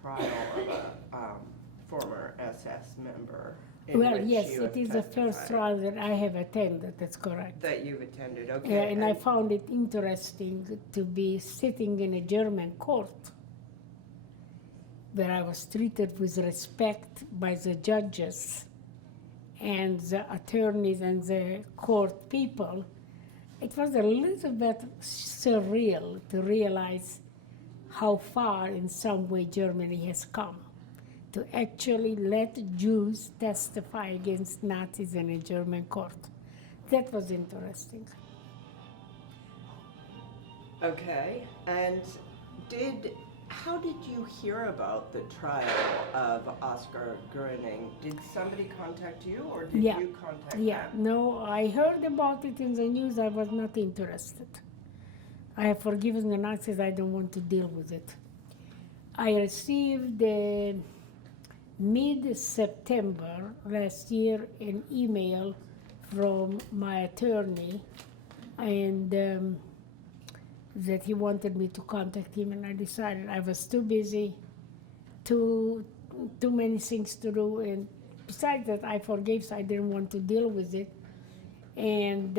trial of a former SS member. Well, yes, it is the first trial that I have attended, that's correct. That you've attended, okay. Yeah, and I found it interesting to be sitting in a German court where I was treated with respect by the judges and the attorneys and the court people. It was a little bit surreal to realize how far in some way Germany has come to actually let Jews testify against Nazis in a German court. That was interesting. Okay, and how did you hear about the trial of Oscar Gröning? Did somebody contact you, or did you contact them? No, I heard about it in the news. I was not interested. I have forgiven the Nazis. I don't want to deal with it. I received mid-September last year an email from my attorney, and that he wanted me to contact him, and I decided I was too busy, too many things to do, and besides that I forgave, so I didn't want to deal with it. And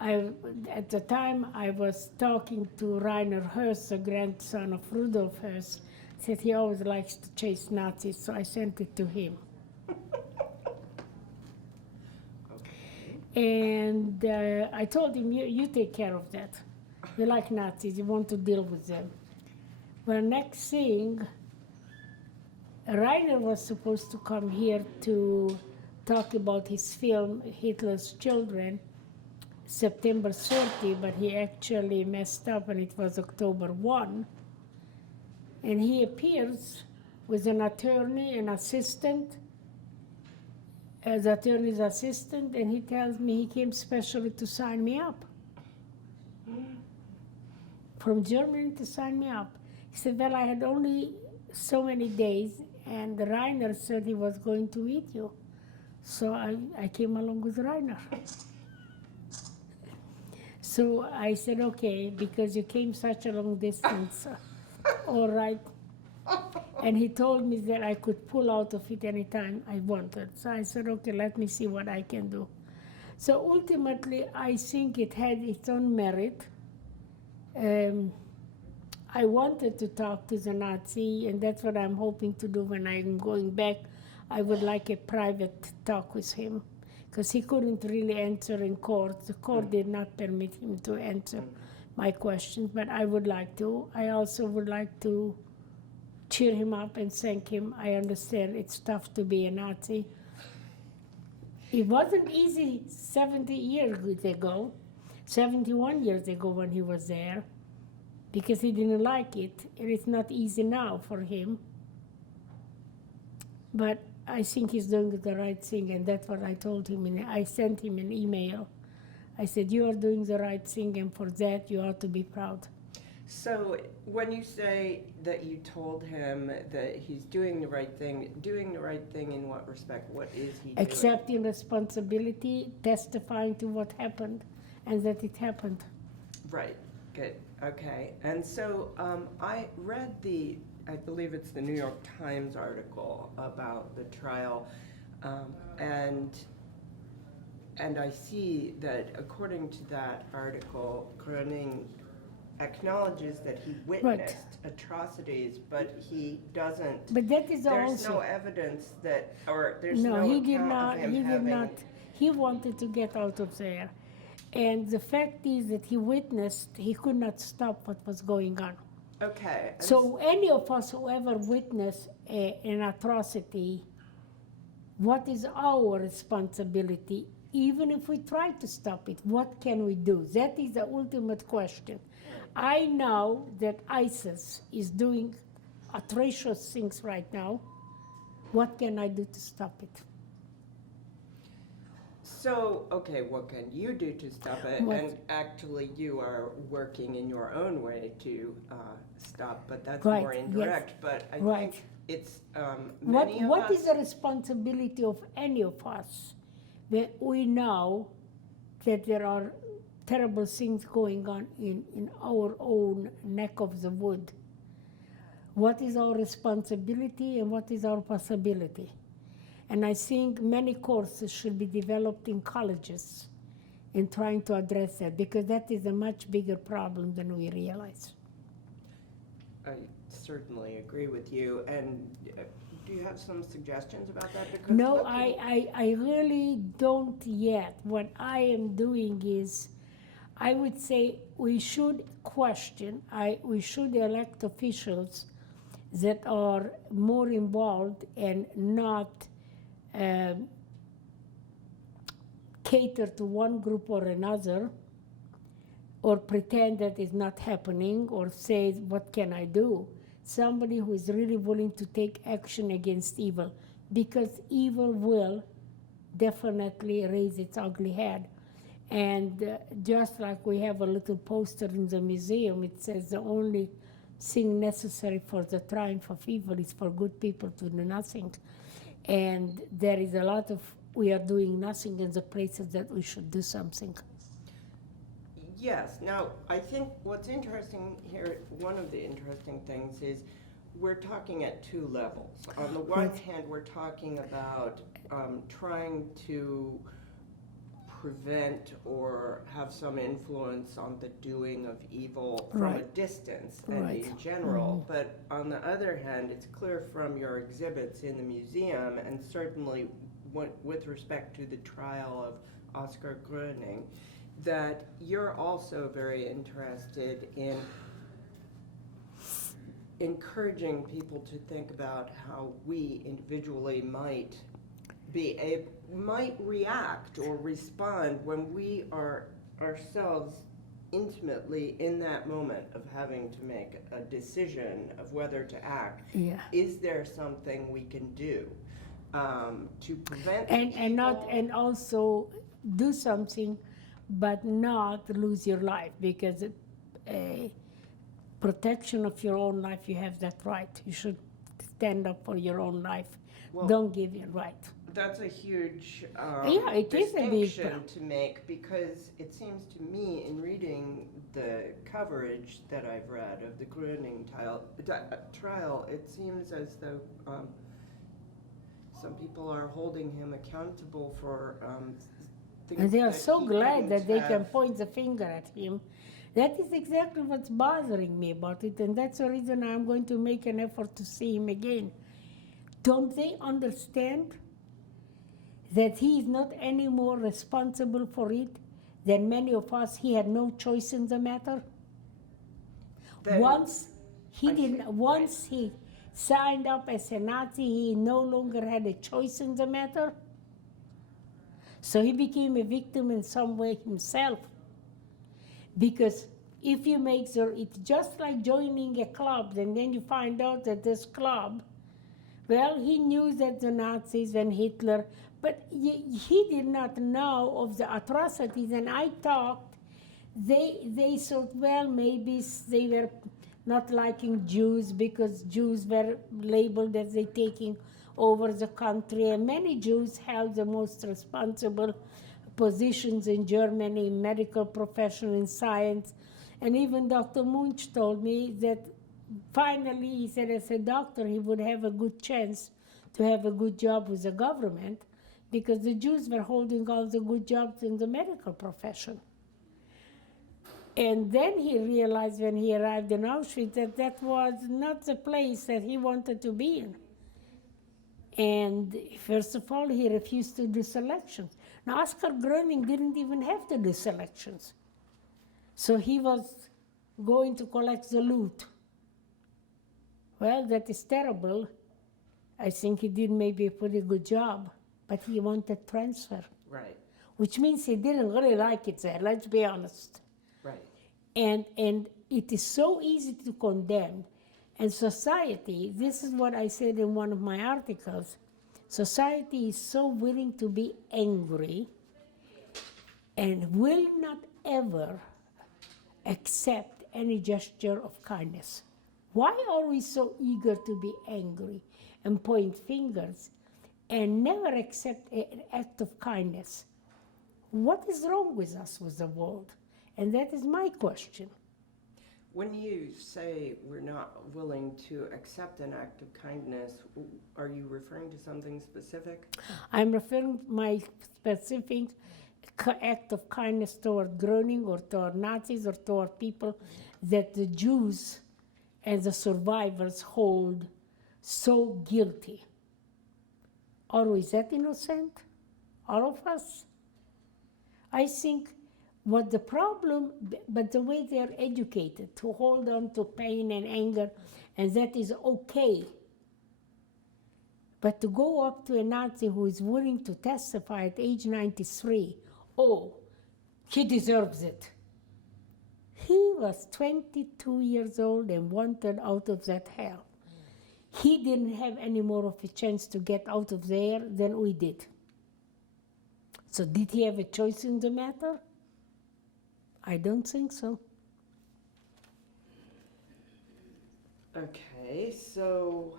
at the time I was talking to Rainer Höss, the grandson of Rudolf Höss, said he always likes to chase Nazis, so I sent it to him. And I told him, you take care of that. You like Nazis, you want to deal with them. Well, next thing, Rainer was supposed to come here to talk about his film, Hitler's Children, September 30, but he actually messed up and it was October 1. And he appears with an attorney, an assistant, as attorney's assistant, and he tells me he came specially to sign me up. From Germany to sign me up. He said, well, I had only so many days, and Rainer said he was going to meet you. So I came along with Rainer. So I said, okay, because you came such a long distance, all right. And he told me that I could pull out of it anytime I wanted. So I said, okay, let me see what I can do. So ultimately, I think it had its own merit. I wanted to talk to the Nazi, and that's what I'm hoping to do when I'm going back. I would like a private talk with him, because he couldn't really answer in court. The court did not permit him to answer my questions, but I would like to. I also would like to cheer him up and thank him. I understand it's tough to be a Nazi. It wasn't easy 70 years ago, 71 years ago when he was there, because he didn't like it, and it's not easy now for him. But I think he's doing the right thing, and that's what I told him. And I sent him an email. I said, you are doing the right thing, and for that you ought to be proud. So when you say that you told him that he's doing the right thing in what respect? What is he doing? Accepting responsibility, testifying to what happened, and that it happened. Right, good, okay. And so I read I believe it's the New York Times article about the trial, and I see that according to that article, Gröning acknowledges that he witnessed atrocities, but he doesn't. But that is there's also no evidence that, or there's no, no he account did not. of him He having. did not. He wanted to get out of there, and the fact is that he witnessed. He could not stop what was going on. Okay. So any of us who ever witnessed an atrocity, what is our responsibility? Even if we try to stop it, what can we do? That is the ultimate question. I know that ISIS is doing atrocious things right now. What can I do to stop it? So, okay, what can you do to stop it? And actually, you are working in your own way to stop, but that's more indirect. Yes. But I think it's what is the responsibility of any of us when we know that there are terrible things going on in our own neck of the wood? what is our responsibility and what is our possibility. And I think many courses should be developed in colleges in trying to address that, because that is a much bigger problem than we realize. I certainly agree with you. And do you have some suggestions about that? Because No, looking- I really don't yet. What I am doing is, I would say we should question, we should elect officials that are more involved and not cater to one group or another, or pretend that it's not happening, or say, what can I do? Somebody who is really willing to take action against evil, because evil will definitely raise its ugly head. And just like we have a little poster in the museum, it says the only thing necessary for the triumph of evil is for good people to do nothing. And there is a lot of, we are doing nothing in the places that we should do something. Yes. Now, I think what's interesting here, one of the interesting things is we're talking at two levels. On the one hand, we're talking about trying to prevent or have some influence on the doing of evil from a distance and in general. But on the other hand, it's clear from your exhibits in the museum, and certainly with respect to the trial of Oscar Gröning, that you're also very interested in encouraging people to think about how we individually might react or respond when we are ourselves intimately in that moment of having to make a decision of whether to act. Yeah. Is there something we can do to prevent And also do something, but not lose your life, because protection of your own life, you have that right. You should stand up for your own life. Well, don't give your right. That's a huge it is a big distinction to make, because it seems to me in reading the coverage that I've read of the Gröning trial, it seems as though some people are holding him accountable for things. And they are that so he glad didn't that they can have. point the finger at him. That is exactly what's bothering me about it, and that's the reason I'm going to make an effort to see him again. Don't they understand that he is not any more responsible for it than many of us? He had no choice in the matter. Then- Once he I didn't. see. Once he signed up as a Nazi, he no longer had a choice in the matter. So he became a victim in some way himself. Because if you make it's just like joining a club, and then you find out that this club, well, he knew that the Nazis and Hitler, but he did not know of the atrocities. And I talked, they thought, well, maybe they were not liking Jews because Jews were labeled as they taking over the country. And many Jews held the most responsible positions in Germany, in medical profession, in science. And even Dr. Munch told me that finally, he said, as a doctor, he would have a good chance to have a good job with the government, because the Jews were holding all the good jobs in the medical profession. And then he realized when he arrived in Auschwitz that that was not the place that he wanted to be in. And first of all, he refused to do selections. Now, Oscar Gröning didn't even have to do selections. So he was going to collect the loot. Well, that is terrible. I think he did maybe a pretty good job, but he wanted transfer. Right. Which means he didn't really like it there, let's be honest. Right. And it is so easy to condemn. And society, this is what I said in one of my articles, society is so willing to be angry and will not ever accept any gesture of kindness. Why are we so eager to be angry and point fingers and never accept an act of kindness? What is wrong with us, with the world? And that is my question. when you say we're not willing to accept an act of kindness, are you referring to something specific? I'm referring to my specific act of kindness toward Groening or toward Nazis or toward people that the Jews and the survivors hold so guilty. Are we that innocent? All of us? I think what the problem, but the way they're educated to hold on to pain and anger, and that is okay. But to go up to a Nazi who is willing to testify at age 93, oh, he deserves it. He was 22 years old and wanted out of that hell. He didn't have any more of a chance to get out of there than we did. So did he have a choice in the matter? I don't think so. Okay, so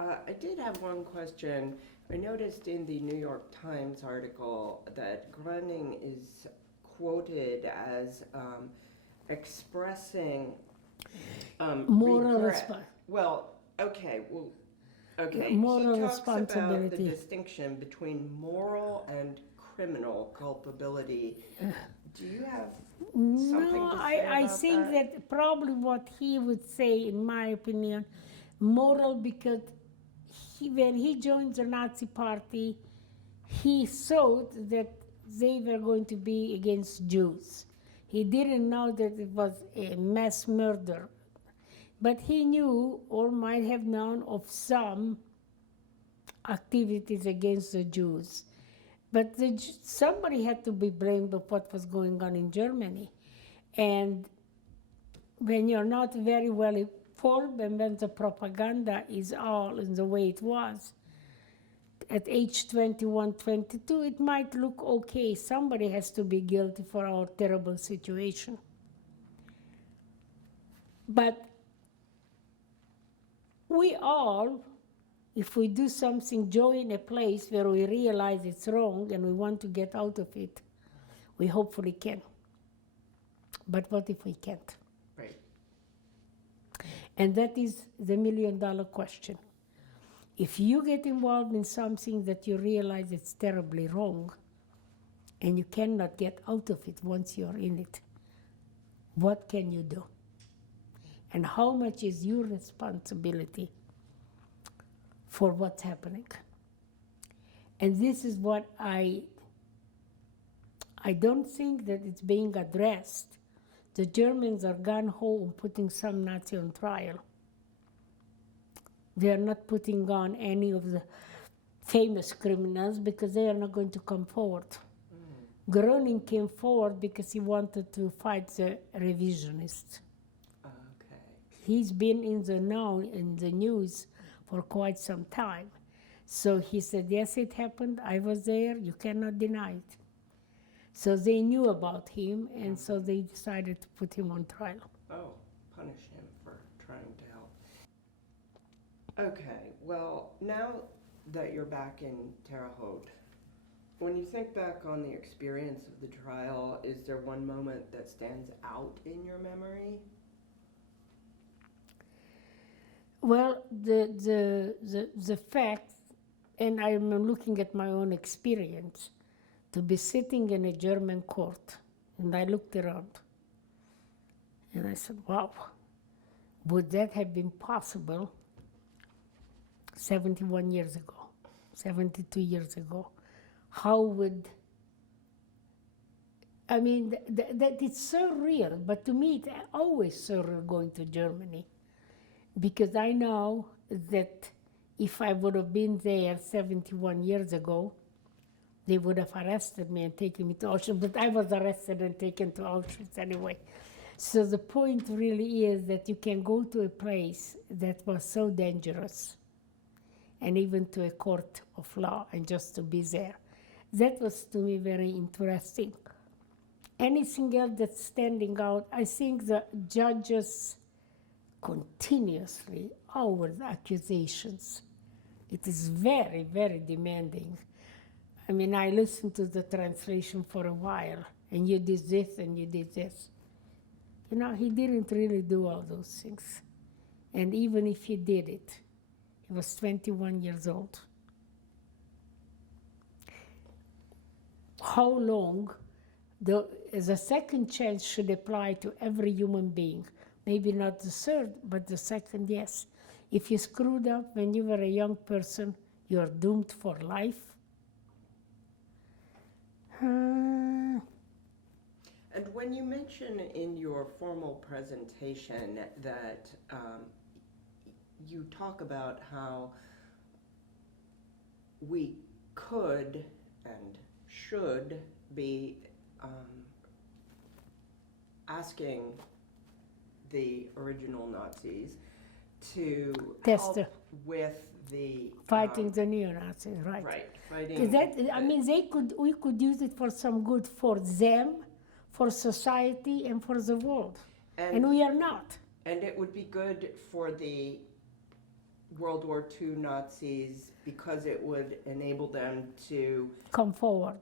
I did have one question. I noticed in the New York Times article that Groening is quoted as expressing Moral regret. Well, okay. Moral he talks about the responsibility. distinction between moral and criminal culpability. Do you have something No, to say I about think that probably what he would say, in my opinion, moral, because when he joined the Nazi Party, he thought that they were going to be against Jews. He didn't know that it was a mass murder. But he knew, or might have known, of some activities against the Jews. But somebody had to be blamed for what was going on in Germany. And when you're not very well informed, and when the propaganda is all in the way it was, at age 21, 22, it might look okay. Somebody has to be guilty for our terrible situation. But we all, if we do something, join a place where we realize it's wrong and we want to get out of it, we hopefully can. But what if we can't? Right. And that is the million-dollar question. If you get involved in something that you realize it's terribly wrong, and you cannot get out of it once you're in it, what can you do? And how much is your responsibility for what's happening? And this is what I don't think that it's being addressed. The Germans are gun ho on putting some Nazi on trial. They are not putting on any of the famous criminals because they are not going to come forward. Groening came forward because he wanted to fight the revisionists. Okay. He's been in the news for quite some time. So he said, yes, it happened. I was there. You cannot deny it. So they knew about him, and so they decided to put him on trial. Oh, punish him for trying to help. Okay, well, now that you're back in Terre Haute, when you think back on the experience of the trial, is there one moment that stands out in your memory? Well, the fact, and I'm looking at my own experience, to be sitting in a German court, and I looked around, and I said, wow, would that have been possible 71 years ago, 72 years ago? How would, I mean, that it's surreal, but to me it's always surreal going to Germany, because I know that if I would have been there 71 years ago, they would have arrested me and taken me to Auschwitz, but I was arrested and taken to Auschwitz anyway. So the point really is that you can go to a place that was so dangerous, and even to a court of law, and just to be there. That was, to me, very interesting. Anything else that's standing out, I think the judges continuously over the accusations. It is very, very demanding. I mean, I listened to the translation for a while, and you did this and you did this. You know, he didn't really do all those things. And even if he did it, he was 21 years old. How long? The second chance should apply to every human being. Maybe not the third, but the second, yes. If you screwed up when you were a young person, you're doomed for life. And when you mention in your formal presentation that you talk about how we could and should be asking the original Nazis to help with the fighting the neo-Nazis, right? Right, fighting. I mean, we could use it for some good for them, for society, and for the world, and we are not. And it would be good for the World War II Nazis because it would enable them to come forward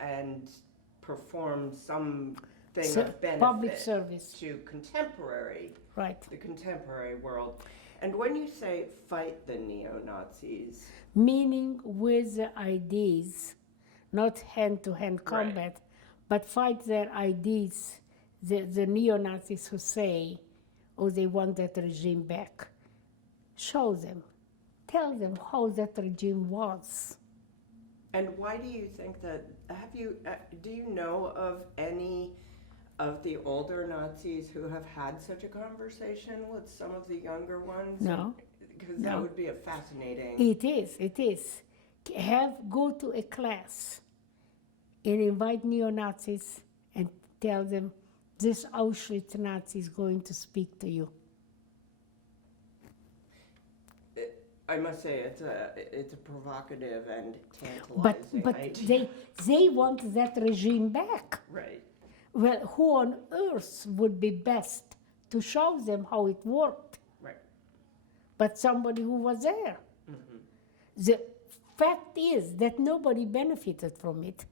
and perform something of benefit public service to contemporary, right? The contemporary world. And when you say fight the neo-Nazis, meaning with the ideas, not hand-to-hand combat, right, but fight their ideas, the neo-Nazis who say, oh, they want that regime back. Show them. Tell them how that regime was. And why do you think that, do you know of any of the older Nazis who have had such a conversation with some of the younger ones? No. Because that would be a fascinating... It is. Go to a class and invite neo-Nazis and tell them, this Auschwitz Nazi is going to speak to you. I must say it's a provocative and tantalizing but idea. they want that regime back. Right. Well, who on earth would be best to show them how it worked? Right. But somebody who was there. Mm-hmm. The fact is that nobody benefited from it.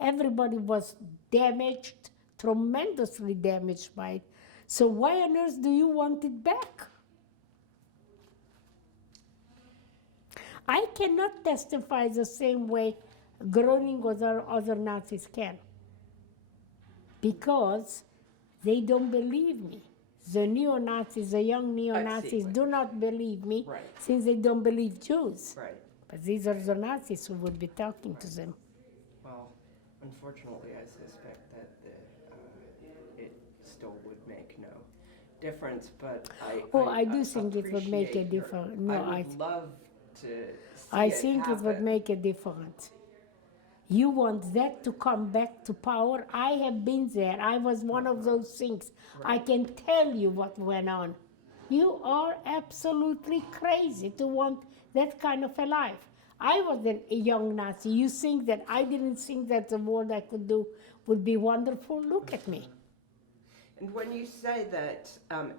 Everybody was damaged, tremendously damaged by it. So why on earth do you want it back? I cannot testify the same way Groening or other Nazis can, because they don't believe me. The neo-Nazis, the young neo-Nazis do not believe me, right, since they don't believe Jews. Right. But these are the Nazis who would be talking to them. Well, unfortunately, I suspect that it still would make no difference, but I do think it would make a difference. No, I would love to see I it think happen. it would make a difference. You want that to come back to power? I have been there. I was one of those things. Right. I can tell you what went on. You are absolutely crazy to want that kind of a life. I was a young Nazi. You think that I didn't think that the world I could do would be wonderful? Look at me. And when you say that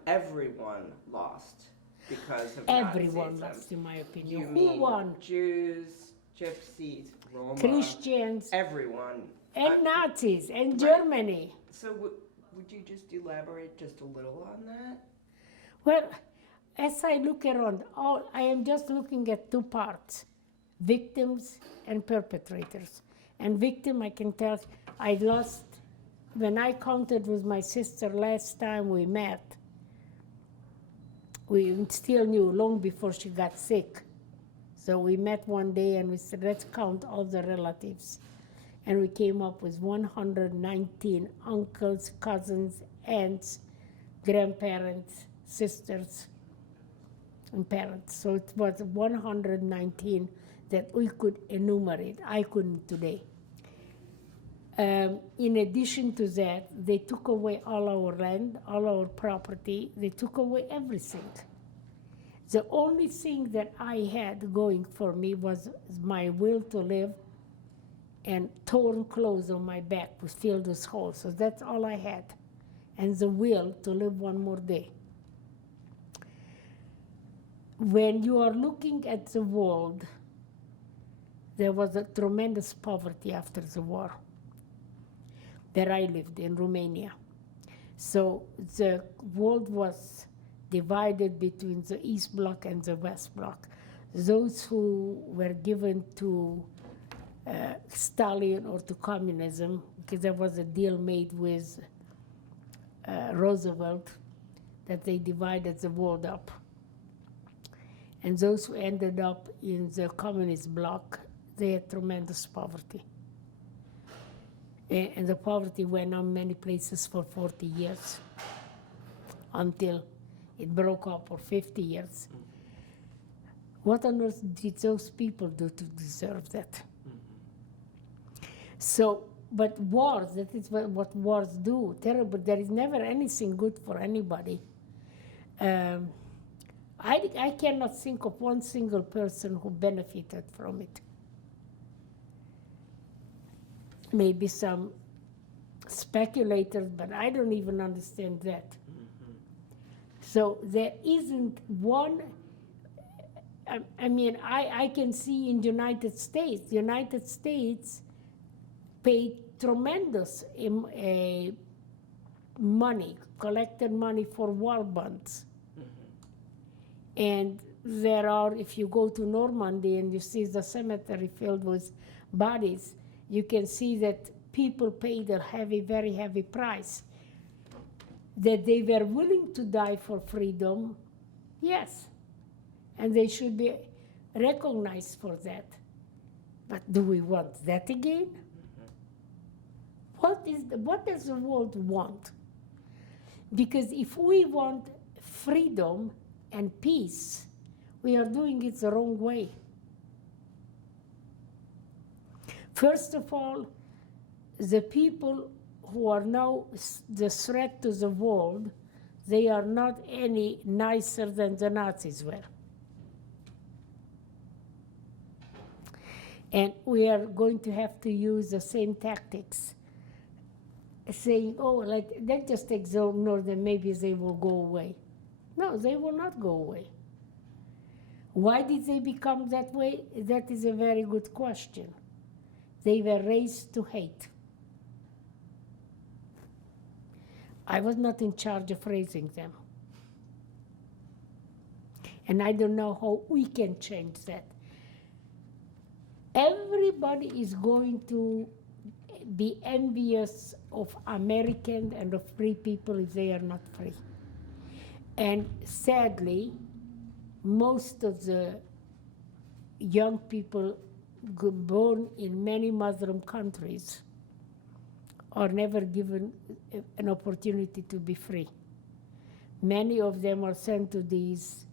everyone lost because of everyone Nazism, lost, in my opinion. You Who mean won? Jews, Gypsies, Roma, Christians, everyone, and Nazis, and right. Germany. So would you just elaborate just a little on that? Well, as I look around, I am just looking at two parts, victims and perpetrators. And victim, I can tell, I lost, when I counted with my sister last time we met, we still knew long before she got sick. So we met one day and we said, let's count all the relatives. And we came up with 119 uncles, cousins, aunts, grandparents, sisters, and parents. So it was 119 that we could enumerate. I couldn't today. In addition to that, they took away all our land, all our property. They took away everything. The only thing that I had going for me was my will to live and torn clothes on my back was filled with holes. So that's all I had. And the will to live one more day. When you are looking at the world, there was a tremendous poverty after the war, where I lived in Romania. So the world was divided between the East Bloc and the West Bloc. Those who were given to Stalin or to communism, because there was a deal made with Roosevelt that they divided the world up. And those who ended up in the communist bloc, they had tremendous poverty. And the poverty went on many places for 40 years until it broke up for 50 years. What on earth did those people do to deserve that? So, but wars, that is what wars do, terrible. There is never anything good for anybody. I cannot think of one single person who benefited from it. Maybe some speculators, but I don't even understand that. So there isn't one. I mean, I can see in the United States paid tremendous money, collected money for war bonds. And there are, if you go to Normandy and you see the cemetery filled with bodies, you can see that people paid a heavy, very heavy price. That they were willing to die for freedom, yes. And they should be recognized for that. But do we want that again? What does the world want? Because if we want freedom and peace, we are doing it the wrong way. First of all, the people who are now the threat to the world, they are not any nicer than the Nazis were. And we are going to have to use the same tactics, saying, oh, like, let's just ignore them, maybe they will go away. No, they will not go away. Why did they become that way? That is a very good question. They were raised to hate. I was not in charge of raising them. And I don't know how we can change that. Everybody is going to be envious of American and of free people if they are not free. And sadly, most of the young people born in many Muslim countries are never given an opportunity to be free. Many of them are sent to these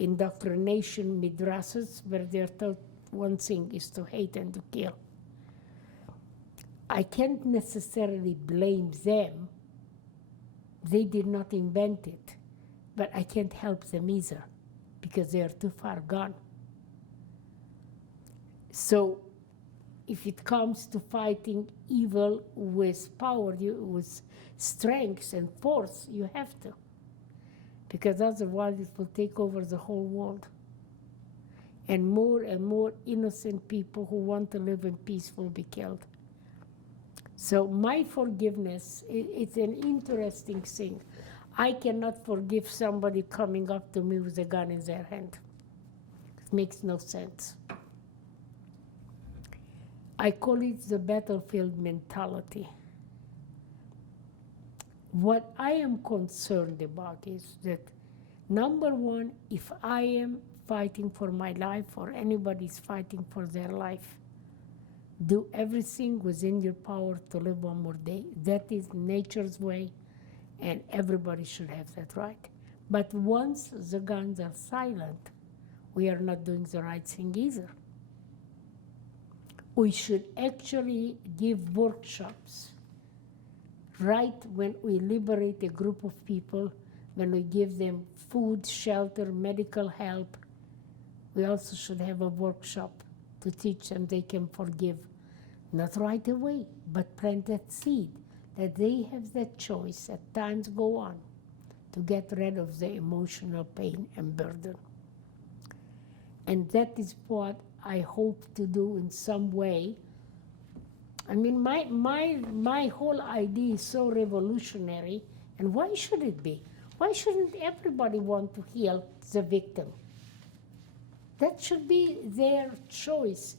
indoctrination madrasas where they're taught one thing is to hate and to kill. I can't necessarily blame them. They did not invent it. But I can't help them either because they are too far gone. So if it comes to fighting evil with power, with strength and force, you have to. Because otherwise it will take over the whole world. And more innocent people who want to live in peace will be killed. So my forgiveness, it's an interesting thing. I cannot forgive somebody coming up to me with a gun in their hand. It makes no sense. I call it the battlefield mentality. What I am concerned about is that, number one, if I am fighting for my life or anybody's fighting for their life, do everything within your power to live one more day. That is nature's way, and everybody should have that right. But once the guns are silent, we are not doing the right thing either. We should actually give workshops right when we liberate a group of people, when we give them food, shelter, medical help. We also should have a workshop to teach them they can forgive. Not right away, but plant that seed, that they have that choice as times go on to get rid of the emotional pain and burden. And that is what I hope to do in some way. I mean, my whole idea is so revolutionary, And why should it be? Why shouldn't everybody want to heal the victim? That should be their choice,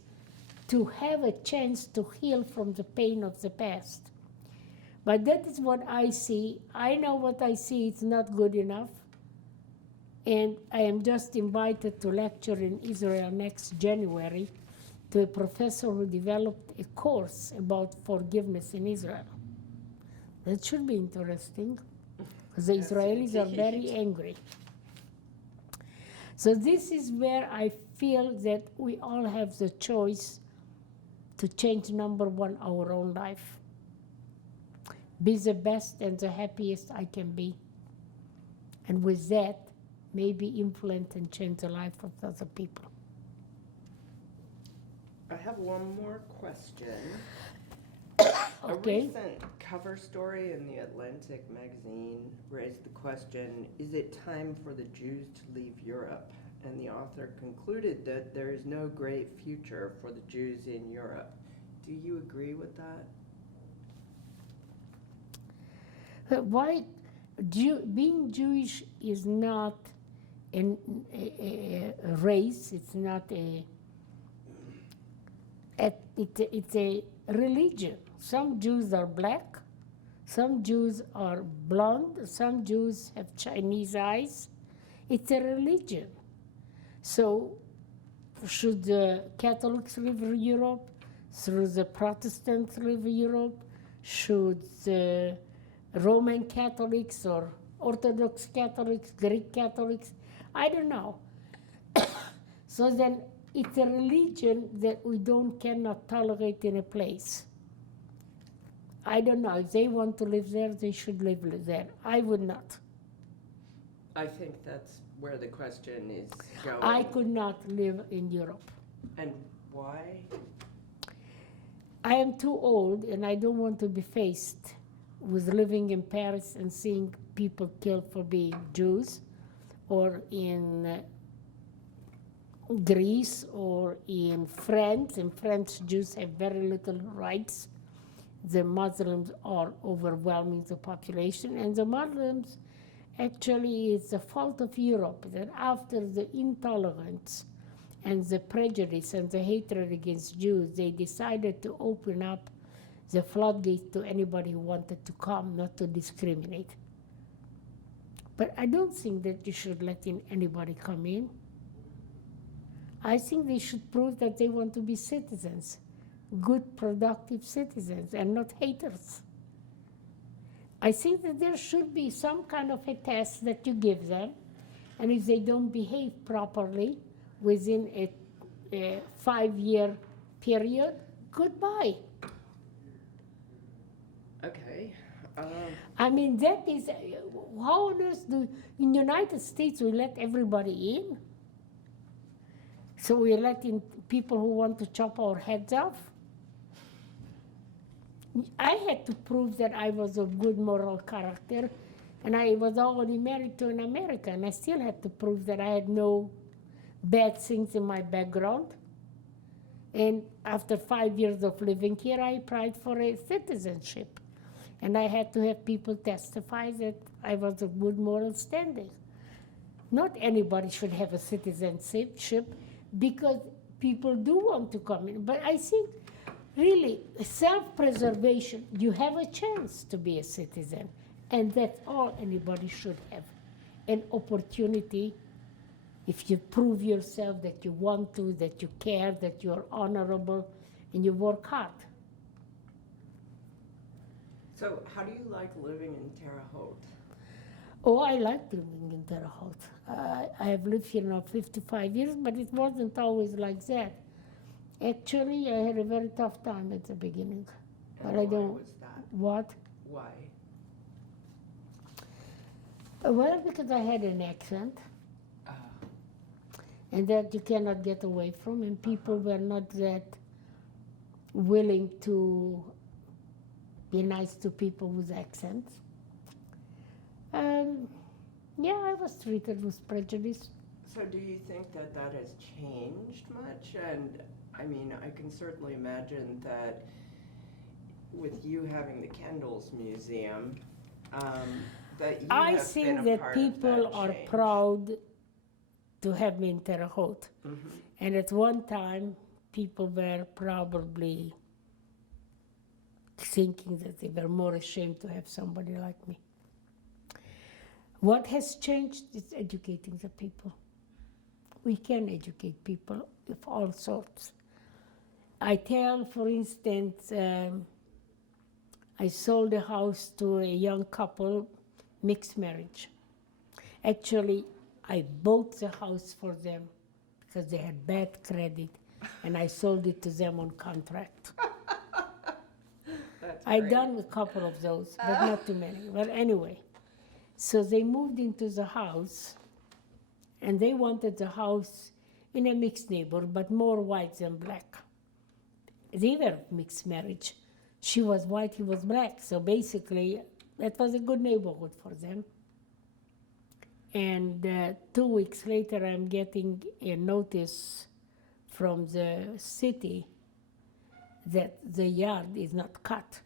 to have a chance to heal from the pain of the past. But that is what I see. I know what I see is not good enough. And I am just invited to lecture in Israel next January to a professor who developed a course about forgiveness in Israel. That should be interesting, because the Yes, Israelis are very indeed. angry. So this is where I feel that we all have the choice to change, number one, our own life. Be the best and the happiest I can be. And with that, maybe influence and change the life of other people. I have one more question. Okay. A recent cover story in the Atlantic magazine raised the question, is it time for the Jews to leave Europe? And the author concluded that there is no great future for the Jews in Europe. Do you agree with that? Why being Jewish is not a race, it's not it's a religion. Some Jews are black, some Jews are blonde, some Jews have Chinese eyes. It's a religion. So should the Catholics live in Europe? Should the Protestants live in Europe? Should the Roman Catholics or Orthodox Catholics, Greek Catholics? I don't know. So then it's a religion that we cannot tolerate in a place. I don't know. If they want to live there, they should live there. I would not. I think that's where the question is going. I could not live in Europe. And why? I am too old, and I don't want to be faced with living in Paris and seeing people killed for being Jews, or in Greece, or in France. In France, Jews have very little rights. The Muslims are overwhelming the population, and the Muslims, actually, it's the fault of Europe that after the intolerance and the prejudice and the hatred against Jews, they decided to open up the floodgates to anybody who wanted to come, not to discriminate. But I don't think that you should let in anybody come in. I think they should prove that they want to be citizens, good, productive citizens, and not haters. I think that there should be some kind of a test that you give them, and if they don't behave properly within a 5-year period, goodbye. Okay. I mean, that is, how on earth in the United States, we let everybody in? So we let in people who want to chop our heads off? I had to prove that I was of good moral character, and I was already married to an American, and I still had to prove that I had no bad things in my background. And after 5 years of living here, I applied for a citizenship. And I had to have people testify that I was of good moral standing. Not anybody should have a citizenship, because people do want to come in. But I think, really, self-preservation, you have a chance to be a citizen. And that's all anybody should have. An opportunity, if you prove yourself that you want to, that you care, that you're honorable, and you work hard. So how do you like living in Terre Haute? Oh, I like living in Terre Haute. I have lived here now 55 years, but it wasn't always like that. Actually, I had a very tough time at the beginning. And But I why don't. was that? What? Why? Well, because I had an accent, and that you cannot get away from, and people were not that willing to be nice to people with accents. Yeah, I was treated with prejudice. So do you think that that has changed much? And I mean, I can certainly imagine that with you having the Candles Museum, that you I have think been a that part people of that are change. proud to have me in Terre Haute. Mm-hmm. And at one time, people were probably thinking that they were more ashamed to have somebody like me. What has changed is educating the people. We can educate people of all sorts. I tell, for instance, I sold a house to a young couple, mixed marriage. Actually, I bought the house for them because they had bad credit, and I sold it to them on contract. That's I great. done a couple of those, but not too many. But anyway, so they moved into the house, and they wanted the house in a mixed neighborhood, but more white than black. They were mixed marriage. She was white, he was black. So basically, that was a good neighborhood for them. And 2 weeks later, I'm getting a notice from the city that the yard is not cut.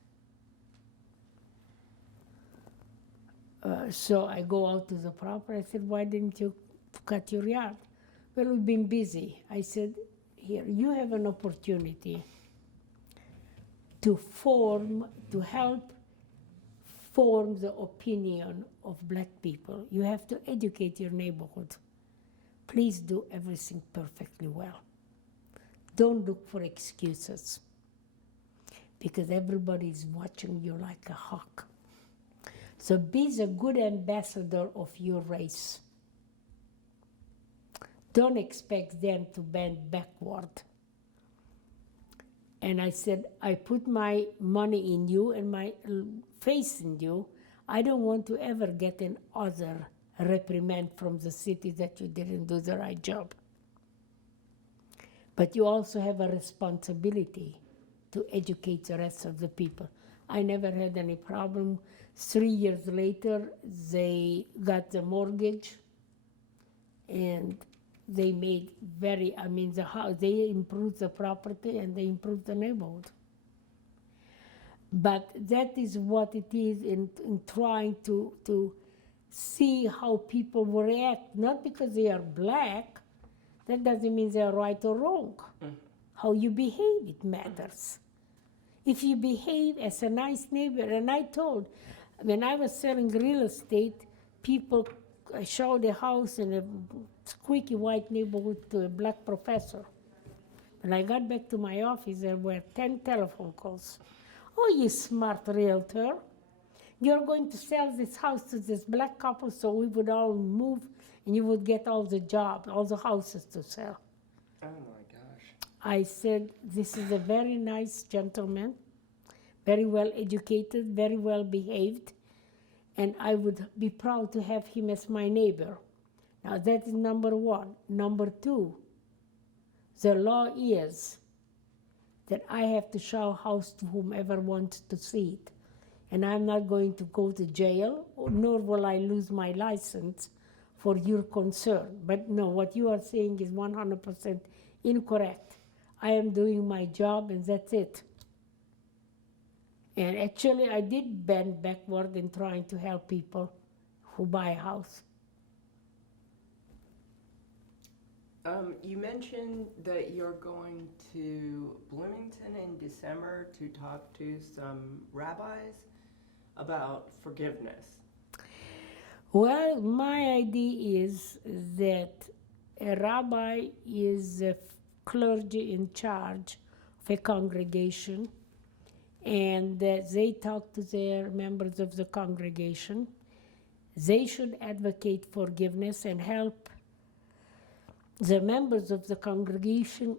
So I go out to the property. I said, why didn't you cut your yard? Well, we've been busy. I said, here, you have an opportunity to help form the opinion of black people. You have to educate your neighborhood. Please do everything perfectly well. Don't look for excuses, because everybody is watching you like a hawk. So be the good ambassador of your race. Don't expect them to bend backward. And I said, I put my money in you and my faith in you. I don't want to ever get an other reprimand from the city that you didn't do the right job. But you also have a responsibility to educate the rest of the people. I never had any problem. 3 years later, they got the mortgage, and they made the house, they improved the property and they improved the neighborhood. But that is what it is in trying to see how people will react, not because they are black, that doesn't mean they are right or wrong. How you behave, it matters. If you behave as a nice neighbor, and I told, when I was selling real estate, people showed a house in a squeaky white neighborhood to a black professor. When I got back to my office, there were 10 telephone calls. Oh, you smart realtor. You're going to sell this house to this black couple so we would all move and you would get all the jobs, all the houses to sell. Oh my gosh. I said, this is a very nice gentleman, very well educated, very well behaved, and I would be proud to have him as my neighbor. Now that is number one. Number two, the law is that I have to show a house to whomever wants to see it. And I'm not going to go to jail, nor will I lose my license for your concern. But no, what you are saying is 100% incorrect. I am doing my job and that's it. And actually I did bend backward in trying to help people who buy a house. You mentioned that you're going to Bloomington in December to talk to some rabbis about forgiveness. Well, my idea is that a rabbi is a clergy in charge of a congregation, and that they talk to their members of the congregation. They should advocate forgiveness and help the members of the congregation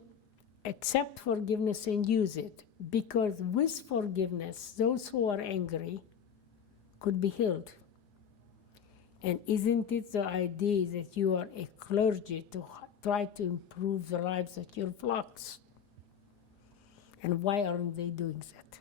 accept forgiveness and use it, because with forgiveness, those who are angry could be healed. And isn't it the idea that you are a clergy to try to improve the lives of your flocks? And why aren't they doing that?